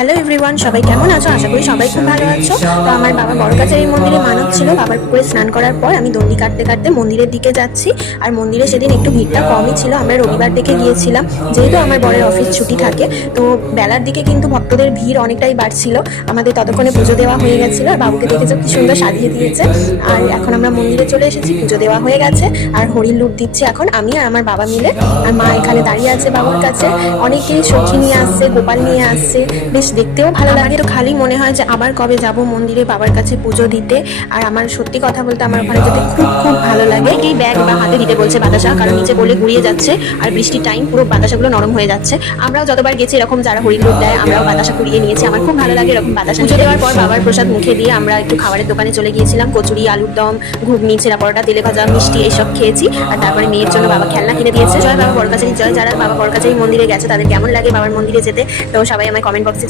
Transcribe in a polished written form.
Hello everyone, সবাই কেমন আছো? আশা করি সবাই খুব ভালো আছো। তো আমার বাবা বড়কাচারি মন্দিরে মানত ছিল। বাবার পুকুরে স্নান করার পর আমি দণ্ডি কাটতে কাটতে মন্দিরের দিকে যাচ্ছি। আর মন্দিরে সেদিন একটু ভিড়টা কমই ছিল, আমরা রবিবার দেখে গিয়েছিলাম, যেহেতু আমার বরের অফিস ছুটি থাকে। তো বেলার দিকে কিন্তু ভক্তদের ভিড় অনেকটাই বাড়ছিল। আমাদের ততক্ষণে পুজো দেওয়া হয়ে গেছিলো, আর বাবুকে দেখেছো কি সুন্দর সাজিয়ে দিয়েছে। আর এখন আমরা মন্দিরে চলে এসেছি, পুজো দেওয়া হয়ে গেছে। আর হরির লুট দিচ্ছি এখন আমি আর আমার বাবা মিলে। আর মা এখানে দাঁড়িয়ে আছে বাবুর কাছে, অনেকেই সখী নিয়ে আসছে, গোপাল নিয়ে আসছে, বেশ দেখতেও ভালো লাগে। তো খালি মনে হয় যে আবার কবে যাব মন্দিরে বাবার কাছে পুজো দিতে। আর আমার সত্যি কথা বলতে আমার ওখানে যেতে খুব খুব ভালো লাগে। এই ব্যাগ বা হাতে দিতে বলছে বাতাসা, কারণ নিচে বলে গুড়িয়ে যাচ্ছে আর বৃষ্টির টাইম, পুরো বাতাসাগুলো নরম হয়ে যাচ্ছে। আমরাও যতবার গেছি এরকম যারা হরিণ লুট দেয় আমরাও বাতাসা কুড়িয়ে নিয়েছি। আমার খুব ভালো লাগে এরকম বাতাসা। পুজো দেওয়ার পর বাবার প্রসাদ মুখে দিয়ে আমরা একটু খাবারের দোকানে চলে গিয়েছিলাম। কচুরি, আলুর দম, ঘুগনি, ছেঁড়া পরোটা, তেলে ভাজা, মিষ্টি এইসব খেয়েছি। আর তারপরে মেয়ের জন্য বাবা খেলনা কিনে দিয়েছে। জয় বাবা বড়কাচারি জয়। যারা বাবা বড়কাচারি মন্দিরে গেছে তাদের কেমন লাগে বাবার মন্দিরে যেতে, তো সবাই আমায় কমেন্ট বক্সে